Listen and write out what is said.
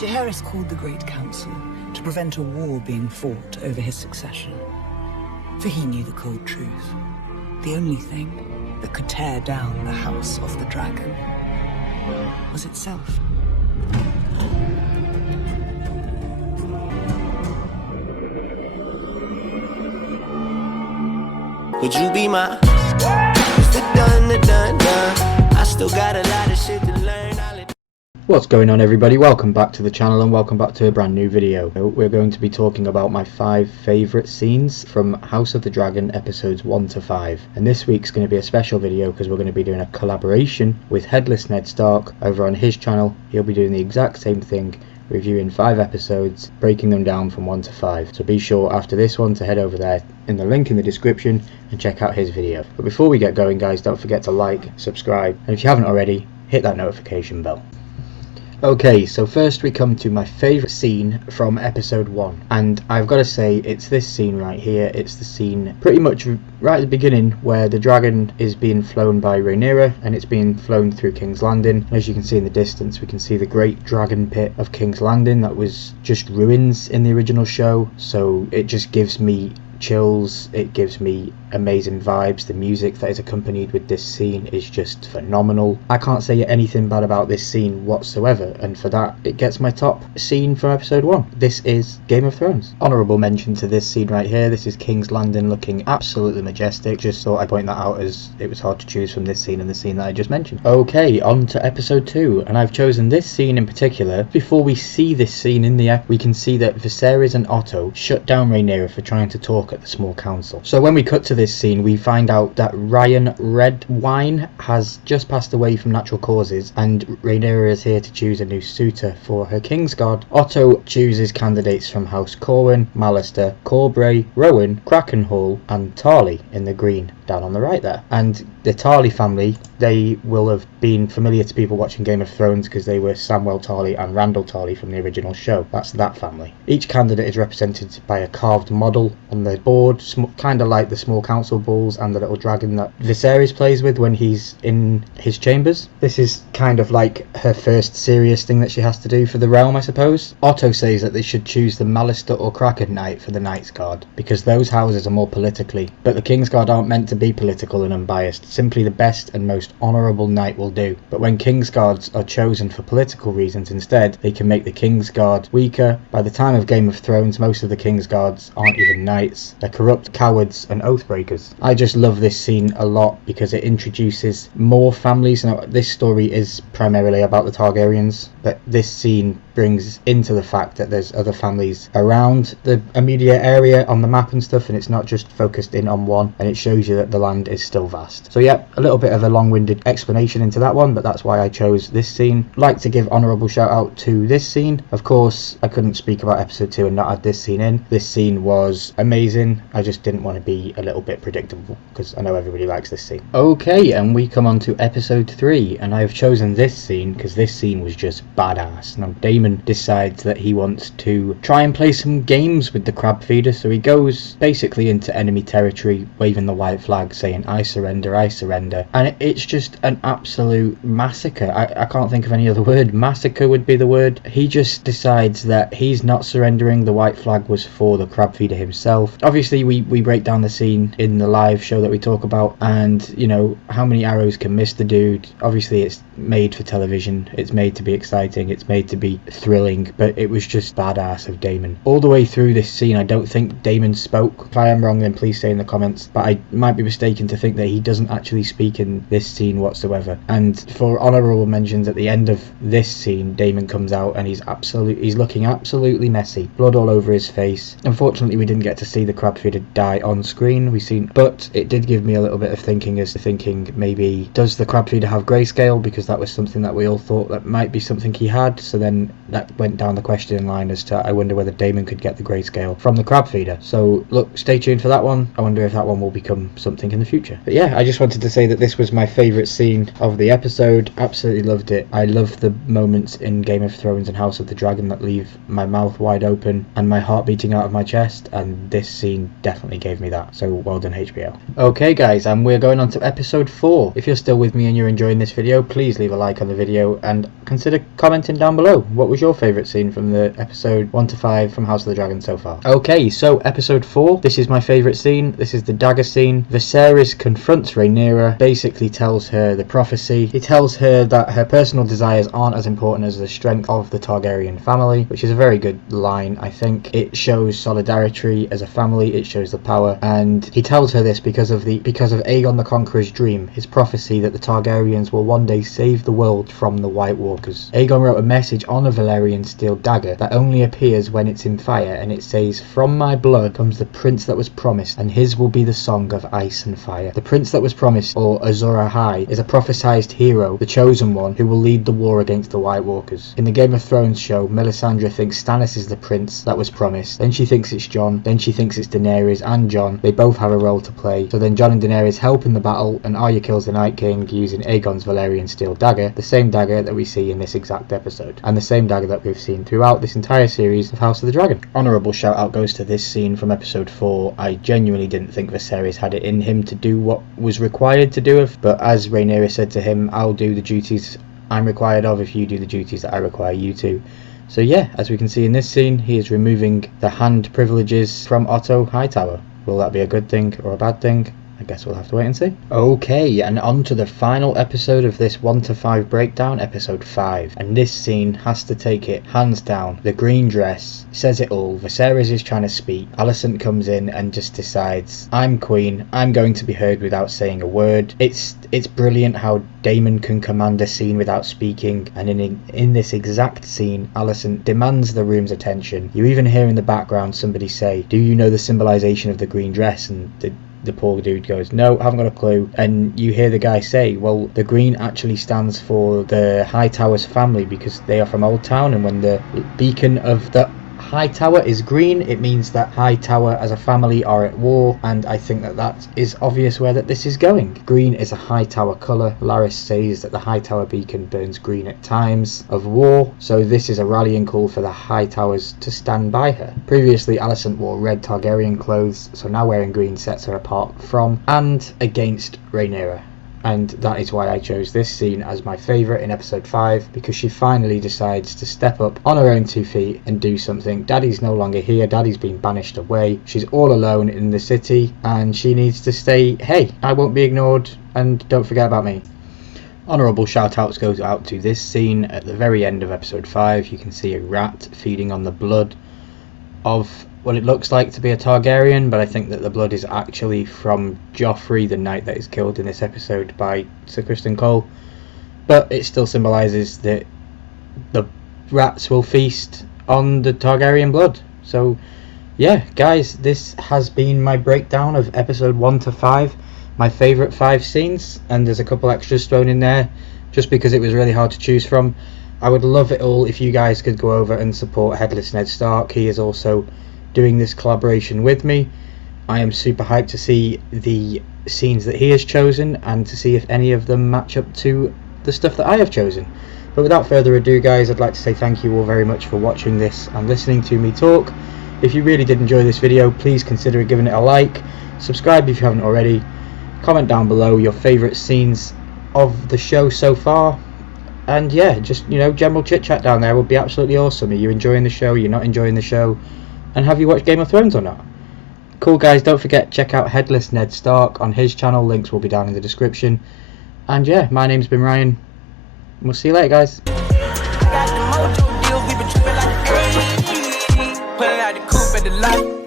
Jaehaerys called the Great Council to prevent a war being fought over his succession. For he knew the cold truth. The only thing that could tear down the House of the Dragon was itself. Would you be my done? I still got a lot of shit to learn. What's going on, everybody? Welcome back to the channel and welcome back to a brand new video. We're going to be talking about my 5 favourite scenes from House of the Dragon episodes 1 to 5. And this week's going to be a special video because we're going to be doing a collaboration with Headless Ned Stark over on his channel. He'll be doing the exact same thing, reviewing 5 episodes, breaking them down from 1 to 5. So be sure after this one to head over there in the link in the description and check out his video. But before we get going, guys, don't forget to like, subscribe, and if you haven't already, hit that notification bell. Okay, so first we come to my favourite scene from episode 1, and I've got to say it's this scene right here. It's the scene pretty much right at the beginning where the dragon is being flown by Rhaenyra and it's being flown through King's Landing. As you can see in the distance, we can see the great dragon pit of King's Landing that was just ruins in the original show, so it just gives me chills, it gives me amazing vibes. The music that is accompanied with this scene is just phenomenal. I can't say anything bad about this scene whatsoever, and for that it gets my top scene from episode 1. This is Game of Thrones. Honourable mention to this scene right here. This is King's Landing looking absolutely majestic. Just thought I'd point that out as it was hard to choose from this scene and the scene that I just mentioned. Okay, on to episode 2, and I've chosen this scene in particular. Before we see this scene in the we can see that Viserys and Otto shut down Rhaenyra for trying to talk at the small council. So when we cut to this scene, we find out that Ryan Redwine has just passed away from natural causes, and Rhaenyra is here to choose a new suitor for her Kingsguard. Otto chooses candidates from House Corwin, Mallister, Corbray, Rowan, Krakenhall, and Tarly in the green down on the right there. And the Tarly family, they will have been familiar to people watching Game of Thrones because they were Samwell Tarly and Randall Tarly from the original show. That's that family. Each candidate is represented by a carved model on the board, kind of like the small council balls and the little dragon that Viserys plays with when he's in his chambers. This is kind of like her first serious thing that she has to do for the realm, I suppose. Otto says that they should choose the Mallister or Kraken Knight for the Knight's Guard because those houses are more politically, but the Kingsguard aren't meant to be political and unbiased. Simply the best and most honourable knight will do. But when Kingsguards are chosen for political reasons instead, they can make the Kingsguard weaker. By the time of Game of Thrones, most of the Kingsguards aren't even knights. They're corrupt cowards and oathbreakers. I just love this scene a lot because it introduces more families. Now, this story is primarily about the Targaryens, but this scene brings into the fact that there's other families around the immediate area on the map and stuff, and it's not just focused in on one, and it shows you that the land is still vast. So yeah, a little bit of a long-winded explanation into that one, but that's why I chose this scene. Like to give honourable shout out to this scene. Of course, I couldn't speak about episode 2 and not add this scene in. This scene was amazing. I just didn't want to be a little bit predictable because I know everybody likes this scene. Okay, and we come on to episode 3, and I've chosen this scene because this scene was just badass. Now, Daemon decides that he wants to try and play some games with the crab feeder, so he goes basically into enemy territory waving the white flag saying I surrender, and it's just an absolute massacre. I can't think of any other word. Massacre would be the word. He just decides that he's not surrendering. The white flag was for the crab feeder himself. Obviously we break down the scene in the live show that we talk about, and you know how many arrows can miss the dude. Obviously it's made for television, it's made to be exciting, it's made to be thrilling, but it was just badass of Daemon. All the way through this scene, I don't think Daemon spoke. If I am wrong, then please say in the comments, but I might be mistaken to think that he doesn't actually speak in this scene whatsoever. And for honourable mentions, at the end of this scene, Daemon comes out and he's looking absolutely messy, blood all over his face. Unfortunately, we didn't get to see the crab feeder die on screen, but it did give me a little bit of thinking as to thinking maybe does the crab feeder have grayscale, because that was something that we all thought that might be something he had. So then that went down the question line as to I wonder whether Daemon could get the grayscale from the crab feeder. So look, stay tuned for that one. I wonder if that one will become something in the future. But yeah, I just wanted to say that this was my favourite scene of the episode. Absolutely loved it. I love the moments in Game of Thrones and House of the Dragon that leave my mouth wide open and my heart beating out of my chest, and this scene definitely gave me that. So well done, HBO. Okay guys, and we're going on to episode 4. If you're still with me and you're enjoying this video, please leave a like on the video and consider commenting down below. What was your favourite scene from the episode 1 to 5 from House of the Dragon so far? Okay, so episode 4, this is my favourite scene. This is the dagger scene. Viserys confronts Rhaenyra, basically tells her the prophecy. He tells her that her personal desires aren't as important as the strength of the Targaryen family, which is a very good line, I think. It shows solidarity as a family, it shows the power, and he tells her this because of Aegon the Conqueror's dream, his prophecy that the Targaryens will one day save the world from the White Walkers. Aegon wrote a message on a Valyrian steel dagger that only appears when it's in fire, and it says, "From my blood comes the prince that was promised, and his will be the song of ice and fire." The prince that was promised, or Azor Ahai, is a prophesied hero, the chosen one, who will lead the war against the White Walkers. In the Game of Thrones show, Melisandre thinks Stannis is the prince that was promised, then she thinks it's Jon, then she thinks it's Daenerys and Jon. They both have a role to play, so then Jon and Daenerys help in the battle, and Arya kills the Night King using Aegon's Valyrian steel dagger, the same dagger that we see in this exact episode, and the same dagger that we've seen throughout this entire series of House of the Dragon. Honourable shout out goes to this scene from episode 4. I genuinely didn't think Viserys had it in him to do what was required to do, but as Rhaenyra said to him, "I'll do the duties I'm required of if you do the duties that I require you to." So yeah, as we can see in this scene, he is removing the hand privileges from Otto Hightower. Will that be a good thing or a bad thing? I guess we'll have to wait and see. Okay, and on to the final episode of this 1 to 5 breakdown, episode 5. And this scene has to take it hands down. The green dress says it all. Viserys is trying to speak. Alicent comes in and just decides, "I'm queen. I'm going to be heard without saying a word." It's brilliant how Daemon can command a scene without speaking, and in this exact scene, Alicent demands the room's attention. You even hear in the background somebody say, "Do you know the symbolization of the green dress?" And the poor dude goes, "No, haven't got a clue." And you hear the guy say, well, the green actually stands for the Hightowers family because they are from Old Town, and when the beacon of the Hightower is green, it means that Hightower as a family are at war, and I think that is obvious where that this is going. Green is a Hightower colour. Larys says that the Hightower beacon burns green at times of war, so this is a rallying call for the Hightowers to stand by her. Previously, Alicent wore red Targaryen clothes, so now wearing green sets her apart from and against Rhaenyra. And that is why I chose this scene as my favourite in episode 5, because she finally decides to step up on her own 2 feet and do something. Daddy's no longer here, Daddy's been banished away, she's all alone in the city, and she needs to say, "Hey, I won't be ignored, and don't forget about me." Honourable shout outs goes out to this scene at the very end of episode 5. You can see a rat feeding on the blood of what it looks like to be a Targaryen, but I think that the blood is actually from Joffrey, the knight that is killed in this episode by Sir Criston Cole. But it still symbolises that the rats will feast on the Targaryen blood. So yeah, guys, this has been my breakdown of episode 1 to 5, my favourite 5 scenes, and there's a couple extras thrown in there just because it was really hard to choose from. I would love it all if you guys could go over and support Headless Ned Stark. He is also doing this collaboration with me. I am super hyped to see the scenes that he has chosen and to see if any of them match up to the stuff that I have chosen. But without further ado, guys, I'd like to say thank you all very much for watching this and listening to me talk. If you really did enjoy this video, please consider giving it a like, subscribe if you haven't already, comment down below your favourite scenes of the show so far, and yeah, just, you know, general chit chat down there would be absolutely awesome. Are you enjoying the show? You're not enjoying the show? And have you watched Game of Thrones or not? Cool, guys, don't forget, check out Headless Ned Stark on his channel, links will be down in the description. And yeah, my name's been Ryan, and we'll see you later, guys. Got the mojo deal, we been tripping like the 80s. Pulling out the coupe at the lot.